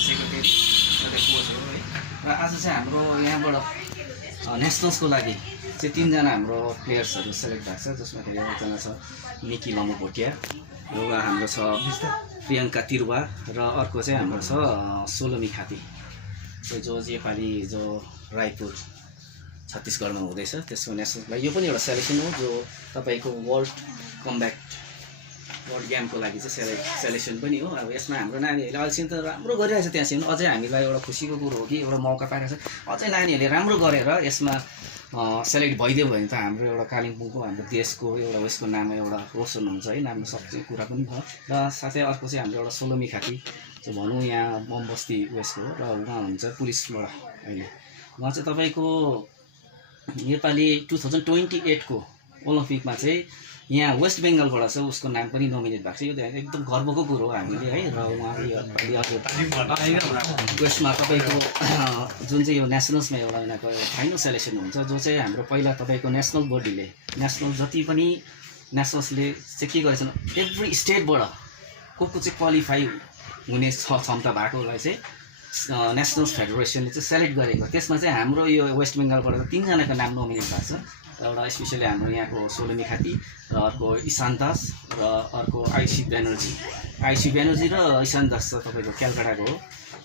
Secretary कोचहरू है। र आज चाहिँ हाम्रो यहाँबाट नेसनल्सको लागि चाहिँ 3 जना हाम्रो प्लेयर्सहरू सेलेक्ट भएको छ, जसमा फेरि एकजना छ निकी लमु भोटिया, एउटा हाम्रो छ प्रियङ्का तिरुवा र अर्को चाहिँ हाम्रो छ सोलोमी खाती, जो नेपाली जो रायपुर छत्तीसगढमा हुँदैछ त्यसको नेसनलमा। यो पनि एउटा सेलेक्सन हो जो तपाईँको वर्ल्ड गेमको लागि चाहिँ सेलेक्सन पनि हो। अब यसमा हाम्रो नानीहरूले अहिलेसम्म त राम्रो गरिरहेछ, त्यहाँसम्म अझै हामीलाई एउटा खुसीको कुरो हो कि एउटा मौका पाइरहेको छ। अझै नानीहरूले राम्रो गरेर यसमा सेलेक्ट भइदियो भने त हाम्रो एउटा कालिम्पोङको, हाम्रो देशको, एउटा उयसको नाम एउटा रोसन हुन्छ है, नाम सक्ने कुरा पनि भयो। र साथै अर्को चाहिँ हाम्रो एउटा सोलोमी खाती जो भनौँ यहाँ बमबस्ती उयसको हो, र उहाँ हुन्छ पुलिसबाट अहिले। उहाँ चाहिँ तपाईँको नेपाली 2028 को ओलम्पिकमा चाहिँ यहाँ वेस्ट बेङ्गलबाट चाहिँ उसको नाम पनि नोमिनेट भएको छ। यो एकदम गर्वको कुरो हो हामीले है। र उहाँले वेस्टमा तपाईँको जुन चाहिँ यो नेसनल्समा एउटा उनीहरूको फाइनल सेलेक्सन हुन्छ, जो चाहिँ हाम्रो पहिला तपाईँको नेसनल बडीले नेसनल जति पनि नेसनल्सले चाहिँ के गरेछन्, एभ्री स्टेटबाट को चाहिँ क्वालिफाई हुने क्षमता भएकोलाई चाहिँ नेसनल्स फेडरेसनले चाहिँ सेलेक्ट गरेको। त्यसमा चाहिँ हाम्रो यो वेस्ट बेङ्गलबाट 3 जनाको नाम नोमिनेट भएको छ। एउटा स्पेसली हाम्रो यहाँको सोलोमी खाती, र अर्को इशान दास, र अर्को आइसी ब्यानर्जी र इशान दास चाहिँ तपाईँको क्यालकाटाको हो।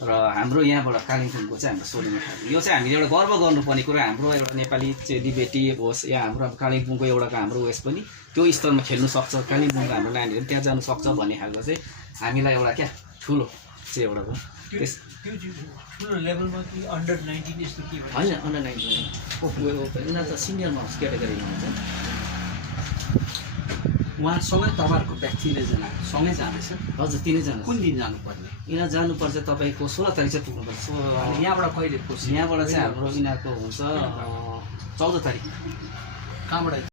र हाम्रो यहाँबाट कालिम्पोङको चाहिँ हाम्रो सोलोमी खाती। यो चाहिँ हामीले एउटा गर्व गर्नुपर्ने कुरा, हाम्रो एउटा नेपाली चेलीबेटी होस् या हाम्रो कालिम्पोङको एउटाको हाम्रो उयस पनि त्यो स्तरमा खेल्नु सक्छ, कालिम्पोङको हाम्रो नानीहरू पनि त्यहाँ जानु सक्छ भन्ने खालको चाहिँ हामीलाई एउटा क्या ठुलो चाहिँ एउटा हो। ठुलो लेभलमा कि अन्डर 19 यस्तो के होइन, अन्डर 19 उनीहरू त सिनियरमा क्याटेगोरीमा हुन्छ। उहाँ सँगै तपाईँहरूको व्यक्तिले सँगै जाँदैछ? हजुर, 3 जना। कुन दिन जानुपर्ने? यिनीहरू जानुपर्छ तपाईँको 16 तारिक चाहिँ पुग्नुपर्छ। यहाँबाट कहिले पुग्छ? यहाँबाट चाहिँ हाम्रो यिनीहरूको हुन्छ 14 तारिक। कहाँबाट?